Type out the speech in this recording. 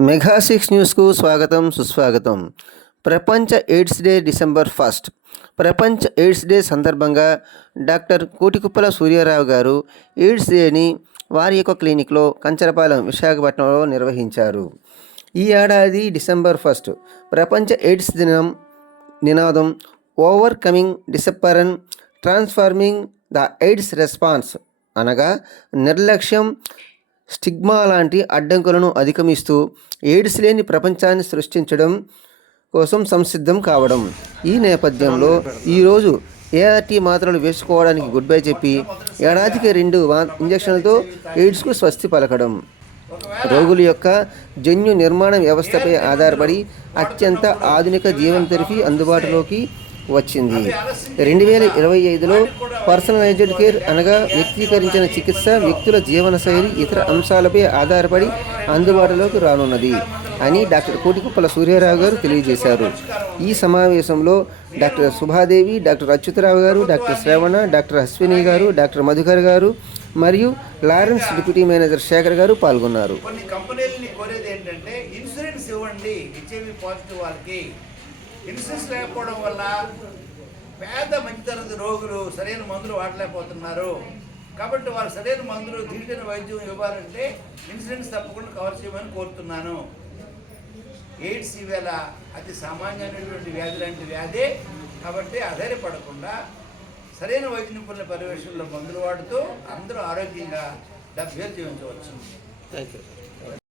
Mega six న్యూస్కు స్వాగతం సుస్వాగతం. ప్రపంచ ఎయిడ్స్ డే డిసెంబర్ ఫస్ట్. ప్రపంచ ఎయిడ్స్ డే సందర్భంగా డాక్టర్ కోటికుప్పల సూర్యారావు గారు ఎయిడ్స్ డేని వారి యొక్క క్లినిక్లో కంచరపాలెం విశాఖపట్నంలో నిర్వహించారు. ఈ ఏడాది డిసెంబర్ ఫస్ట్. ప్రపంచ ఎయిడ్స్ దినం నినాదం overcoming disruption transforming the AIDS response అనగా నిర్లక్ష్యం స్టిగ్మా లాంటి అడ్డంకులను అధిగమిస్తూ ఎయిడ్స్ లేని ప్రపంచాన్ని సృష్టించడం కోసం సంసిద్ధం కావడం. ఈ నేపథ్యంలో ఈరోజు ఏఆర్టీ మాత్రలు వేసుకోవడానికి గుడ్ బై చెప్పి ఏడాదికి రెండు ఇంజక్షన్లతో ఎయిడ్స్కు స్వస్తి పలకడం. రోగుల యొక్క జన్యు నిర్మాణ వ్యవస్థపై ఆధారపడి అత్యంత ఆధునిక జీవన థెరపీ అందుబాటులోకి వచ్చింది. రెండు వేల ఇరవై ఐదులో పర్సనలైజ్డ్ కేర్ అనగా వ్యక్తీకరించిన చికిత్స వ్యక్తుల జీవనశైలి ఇతర అంశాలపై ఆధారపడి అందుబాటులోకి రానున్నది అని డాక్టర్ కోటికుప్పల సూర్యారావు గారు తెలియజేశారు. ఈ సమావేశంలో డాక్టర్ సుభాదేవి డాక్టర్ అచ్యుతరావు గారు డాక్టర్ శ్రవణ డాక్టర్ అశ్విని గారు డాక్టర్ మధుకర్ గారు మరియు లారెన్స్ డిప్యూటీ మేనేజర్ శేఖర్ గారు పాల్గొన్నారు. కొన్ని కంపెనీలని కోరేది ఏంటంటే ఇన్సూరెన్స్ ఇవ్వండి హెచ్ఐవి పాజిటివ్ వాళ్ళకి. ఇన్సూరెన్స్ లేకపోవడం వల్ల పేద మధ్యతరగతి రోగులు సరైన మందులు వాడలేకపోతున్నారు. కాబట్టి వారు సరైన మందులు ధీటైన వైద్యం ఇవ్వాలంటే ఇన్సూరెన్స్ తప్పకుండా కవర్ చేయమని కోరుతున్నాను. ఎయిడ్స్ ఈవేళ అతి సామాన్యమైనటువంటి వ్యాధి లాంటి వ్యాధి. కాబట్టి ఆధారపడకుండా సరైన వైద్య నిపుణుల పర్యవేక్షణలో మందులు వాడుతూ అందరూ ఆరోగ్యంగా డెబ్బై జీవించవచ్చు. Thank you